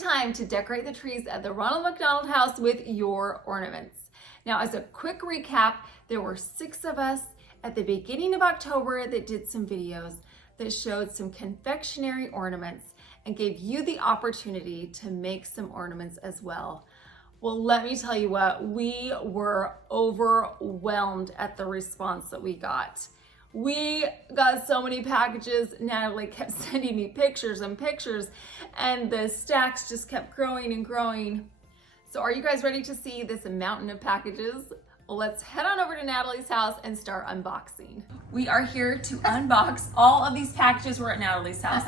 time to decorate the trees at the Ronald McDonald house with your ornaments. Now, as a quick recap, there were 6 of us at the beginning of October that did some videos that showed some confectionery ornaments and gave you the opportunity to make some ornaments as well. Well, let me tell you what, we were overwhelmed at the response that we got. We got so many packages. Natalie kept sending me pictures and pictures, and the stacks just kept growing and growing. So are you guys ready to see this mountain of packages? Well, let's head on over to Natalie's house and start unboxing. We are here to unbox all of these packages. We're at Natalie's house.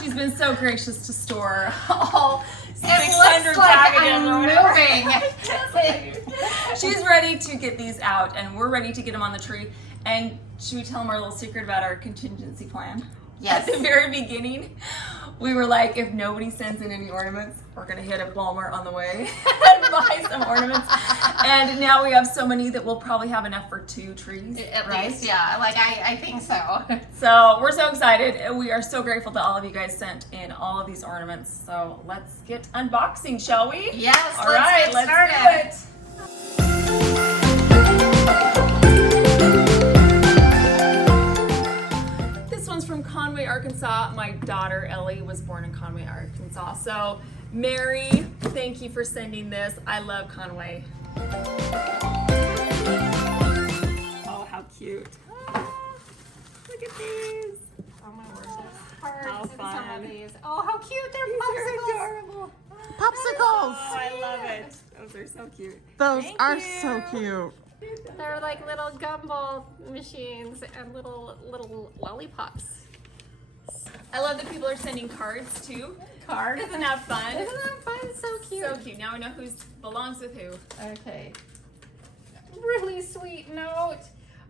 She's been so gracious to store all 600 packages or whatever. She's ready to get these out, and we're ready to get them on the tree. And should we tell them our little secret about our contingency plan? Yes. At the very beginning, we were like, if nobody sends in any ornaments, we're gonna hit a Walmart on the way and buy some ornaments. And now we have so many that we'll probably have enough for 2 trees. At least, yeah. Like I think so. So we're so excited. We are so grateful that all of you guys sent in all of these ornaments. So let's get unboxing, shall we? Yes. All right, let's do it. From Conway, Arkansas. My daughter Ellie was born in Conway, Arkansas. So Mary, thank you for sending this. I love Conway. Oh, how cute. Oh, look at these. Oh my word. Hearts How and fun. some of these. Oh, how cute. They're These are popsicles. adorable. Popsicles! Oh, I love it. Those are so cute. Those Thank are you. so cute. They're like little gumball machines and little lollipops. I love that people are sending cards too. Card. Isn't that fun? Isn't that fun? So cute. So cute. Now I know who belongs with who. Okay. Really sweet note.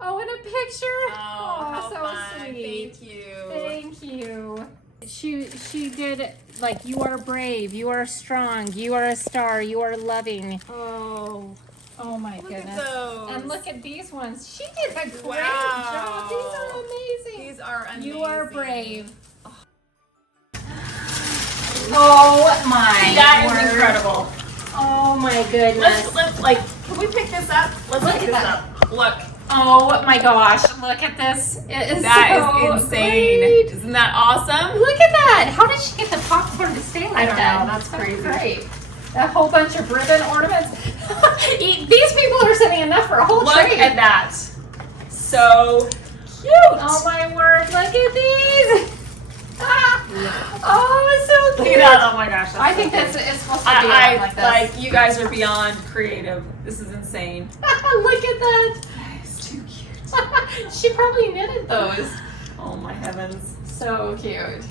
Oh, and a picture. Oh, how so fun. sweet. Thank you. Thank you. She did, like, you are brave, you are strong, you are a star, you are loving. Oh my Look goodness. at those. And look at these ones. She did a great Wow. job. These are amazing. These are amazing. You are brave. Oh my That word. is incredible. Oh my goodness. Let's like, can we pick this up? Let's Look pick at this that. up. Look, Oh my gosh. Look at this. It is that so is insane. great. Isn't that awesome? Look at that. How did she get the popcorn to stay like I don't that? know. That's crazy. Great. A whole bunch of ribbon ornaments. These people are sending enough for a whole Look tree. at that. So cute. Oh my word. Look at these. Ah. Oh, it's so Look cute. at that. Oh my gosh. I think that's it's supposed to be I on like this. like you guys are beyond creative. This is insane. Look at that. It's too cute. She probably knitted those. Oh my heavens. So cute.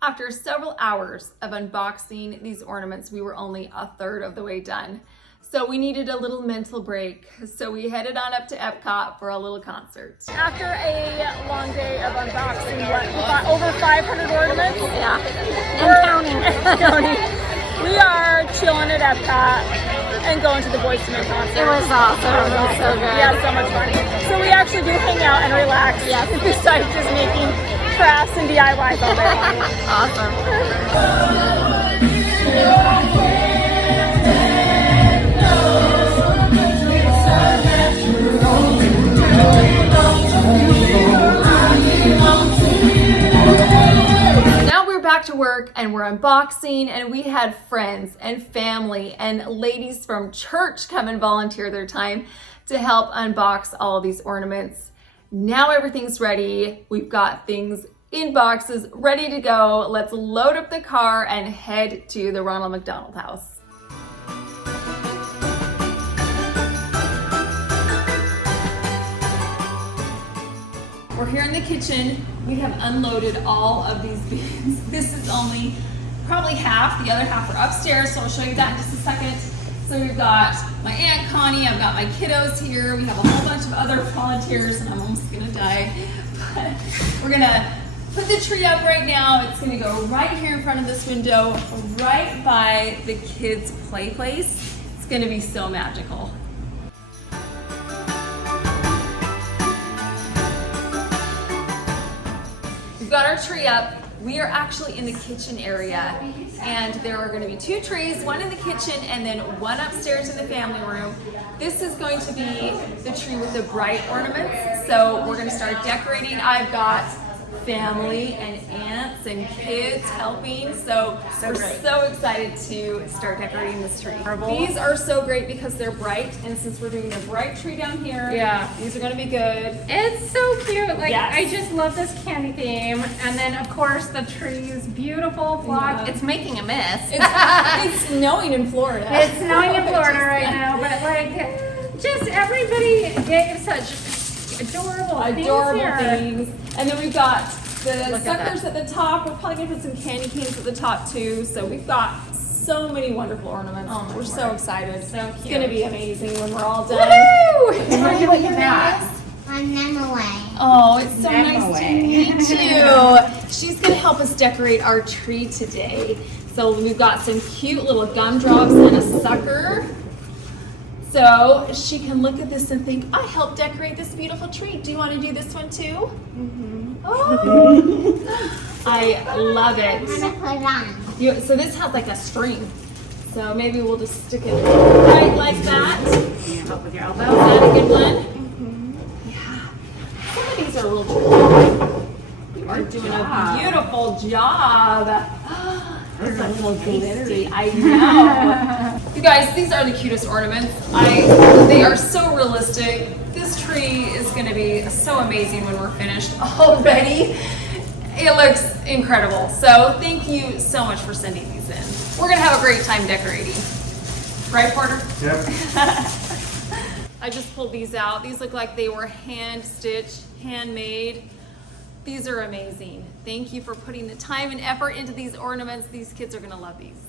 After several hours of unboxing these ornaments, we were only a third of the way done. So we needed a little mental break. So we headed on up to Epcot for a little concert. After a long day of unboxing, we got over 500 ornaments. Yeah. And counting. Counting. We are chilling at Epcot and going to the Boys to Men concert. It was awesome. It was so good. We had so much fun. So we actually do hang out and relax. Yes. Besides just making crafts and DIYs all day long. Awesome. Now we're back to work and we're unboxing, and we had friends and family and ladies from church come and volunteer their time to help unbox all of these ornaments. Now everything's ready. We've got things in boxes ready to go. Let's load up the car and head to the Ronald McDonald house. We're here in the kitchen. We have unloaded all of these bins. This is only probably half. The other half are upstairs, so I'll show you that in just a second. So we've got my Aunt Connie, I've got my kiddos here. We have a whole bunch of other volunteers, and I'm almost gonna die. But we're gonna put the tree up right now. It's gonna go right here in front of this window, right by the kids' play place. It's gonna be so magical. We've got our tree up. We are actually in the kitchen area, and there are going to be 2 trees, one in the kitchen and then one upstairs in the family room. This is going to be the tree with the bright ornaments. So we're going to start decorating. I've got family and aunts and kids helping, so we're so excited to start decorating this tree. These are so great because they're bright, and since we're doing a bright tree down here, these are going to be good. It's so cute. Like, Yes. I just love this candy theme. And then, of course, the tree's beautiful flock. Yeah. It's making a mess. It's snowing in Florida. It's snowing in Florida right now, but like, just everybody gave such adorable things. And then we've got the Look at suckers at the top. We're probably gonna put some candy canes at the top too. So we've got so many wonderful ornaments. We're so excited. So It's cute. gonna be amazing when we're all done. Woo! Look at that. On Nemaway. Oh, it's so Never nice to away. meet you. She's gonna help us decorate our tree today. So we've got some cute little gumdrops and a sucker. So she can look at this and think, I helped decorate this beautiful tree. Do you want to do this one too? Oh, I love I'm it. gonna put it on. So this has like a string. So maybe we'll just stick it right like that. Can you help with your elbow? Is that a good one? Yeah. Some of these are a little tricky. You are doing a beautiful job. It's a little glittery. I know. You guys, these are the cutest ornaments. They are so realistic. This tree is going to be so amazing when we're finished already. It looks incredible. So thank you so much for sending these in. We're going to have a great time decorating. Right, Porter? Yep. I just pulled these out. These look like they were hand-stitched, handmade. These are amazing. Thank you for putting the time and effort into these ornaments. These kids are gonna love these.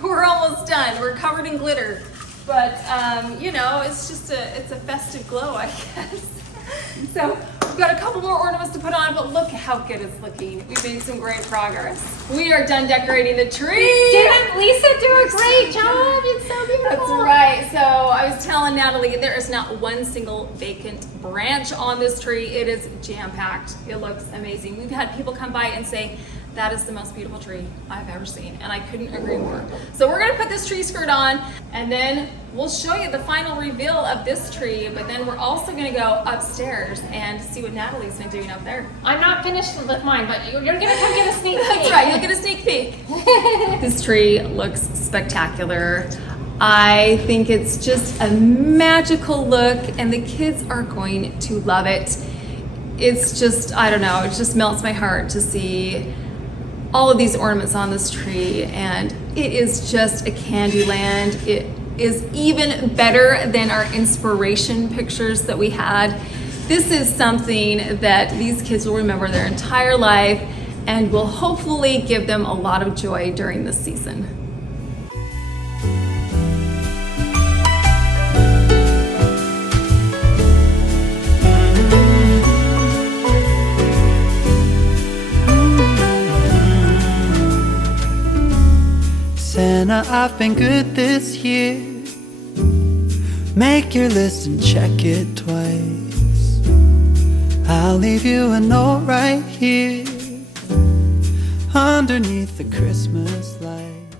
We're almost done. We're covered in glitter. But, you know, it's just it's a festive glow, I guess. So we've got a couple more ornaments to put on, but look how good it's looking. We've made some great progress. We are done decorating the tree. Didn't Lisa do a great job? It's so beautiful. That's right. So I was telling Natalie, there is not one single vacant branch on this tree. It is jam-packed. It looks amazing. We've had people come by and say, that is the most beautiful tree I've ever seen, and I couldn't agree more. So we're gonna put this tree skirt on, and then we'll show you the final reveal of this tree, but then we're also gonna go upstairs and see what Natalie's been doing up there. I'm not finished with mine, but you're gonna come get a sneak peek. That's right, you'll get a sneak peek. This tree looks spectacular. I think it's just a magical look, and the kids are going to love it. It's just, I don't know, it just melts my heart to see all of these ornaments on this tree, and it is just a candy land. It is even better than our inspiration pictures that we had. This is something that these kids will remember their entire life and will hopefully give them a lot of joy during this season. Santa, I've been good this year. Make your list and check it twice. I'll leave you a note right here underneath the Christmas lights.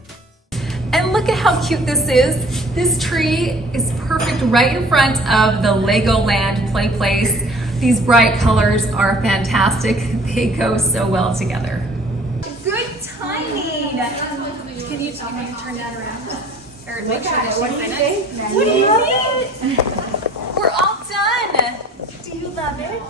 And look at how cute this is. This tree is perfect right in front of the Legoland play place. These bright colors are fantastic. They go so well together. Good timing. Can you turn that around? Or make sure that she's in it? What do you need? We're all done. Do you love it?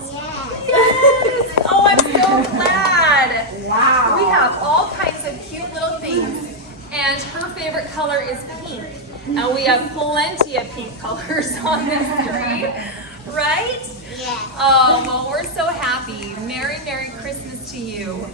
Yes. Oh, I'm so glad. Wow. We have all kinds of cute little things. And her favorite color is pink. And we have plenty of pink colors on this tree. Right? Yes. Oh, well, we're so happy. Merry, Merry Christmas to you.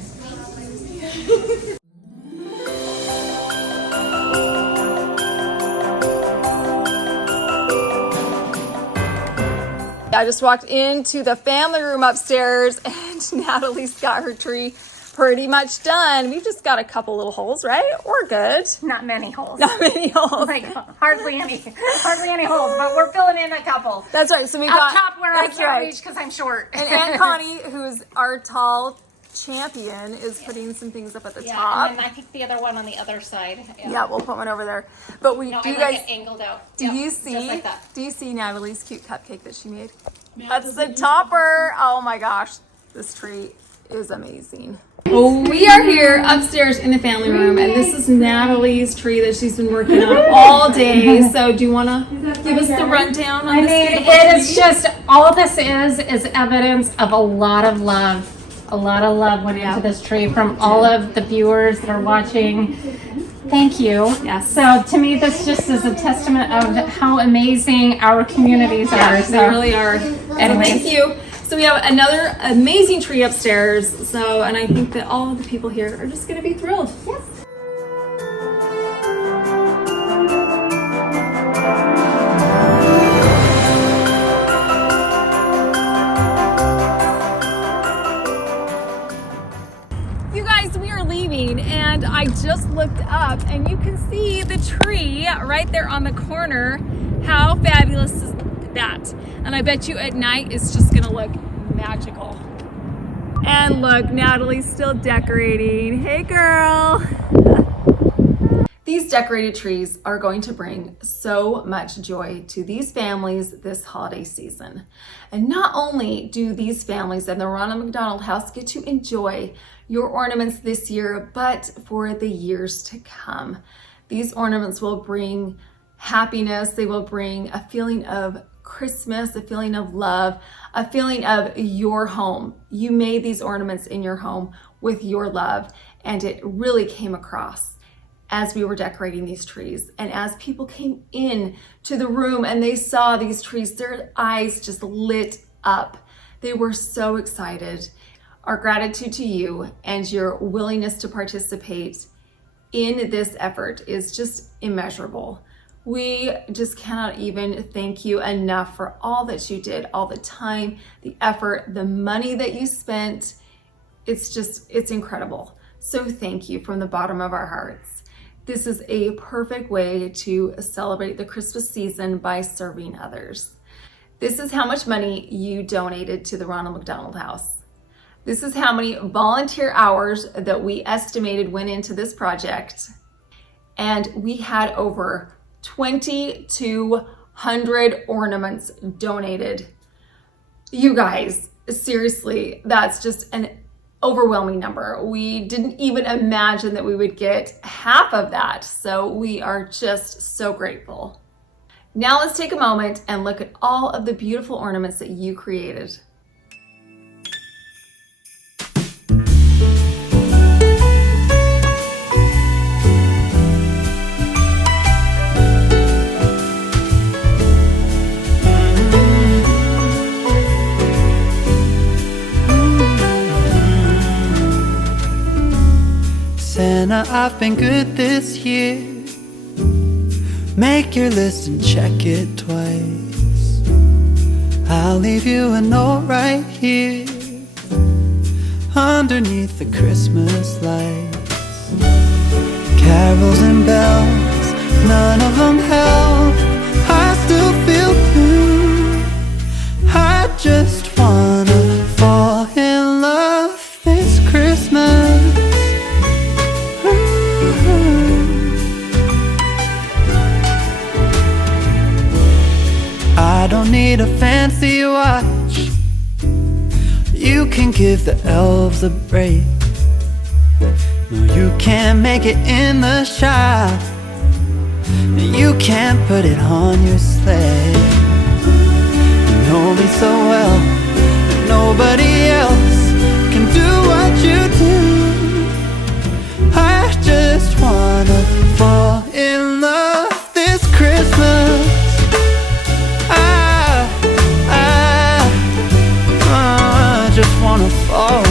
I just walked into the family room upstairs, and NataLees got her tree pretty much done. We've just got a couple little holes, right? We're good. Not many holes. Not many holes. Like hardly any holes, but we're filling in a couple. That's right. So we've Up got top where I that's can't right. reach because I'm short. And Aunt Connie, who's our tall champion is putting some things up at the Yeah, top. and then I think the other one on the other side. Yeah, we'll put one over there. But No, do you I like guys it angled out. do Yep, you just see like that. do you see NataLees' cute cupcake that she made? That's the topper. Oh my gosh, this tree is amazing. We are here upstairs in the family room, and this is NataLees' tree that she's been working on all day. So do you want to give us the rundown on I this mean, beautiful it is tree? just, all this is evidence of a lot of love. A lot of love went into this tree from all of the viewers that are watching. Thank you. Yes. So to me, this just is a testament of how amazing our communities are. They So really are. So Anyways. thank you. So we have another amazing tree upstairs. So, and I think that all of the people here are just going to be thrilled. Yes. You guys, we are leaving, and I just looked up, and you can see the tree right there on the corner. How fabulous is that? And I bet you at night it's just gonna look magical. And look, Natalie's still decorating. Hey girl. These decorated trees are going to bring so much joy to these families this holiday season. And not only do these families in the Ronald McDonald house get to enjoy your ornaments this year, but for the years to come. These ornaments will bring happiness. They will bring a feeling of Christmas, a feeling of love, a feeling of your home. You made these ornaments in your home with your love, and it really came across as we were decorating these trees. And as people came in to the room and they saw these trees, their eyes just lit up. They were so excited. Our gratitude to you and your willingness to participate in this effort is just immeasurable. We just cannot even thank you enough for all that you did, all the time, the effort, the money that you spent. It's incredible. So thank you from the bottom of our hearts. This is a perfect way to celebrate the Christmas season by serving others. This is how much money you donated to the Ronald McDonald House. This is how many volunteer hours that we estimated went into this project. And we had over 2,200 ornaments donated. You guys, seriously, that's just an overwhelming number. We didn't even imagine that we would get half of that. So we are just so grateful. Now let's take a moment and look at all of the beautiful ornaments that you created. Santa, I've been good this year. Make your list and check it twice. I'll leave you a note right here underneath the Christmas lights. Carols and bells, none of them help. I still feel blue. I just wanna fall in love this Christmas. I don't need a fancy watch. You can give the elves a break. No, you can't make it in the shop, and you can't put it on your sleigh. You know me so well that nobody else can do what you do. I just wanna fall in love this Christmas. I just wanna fall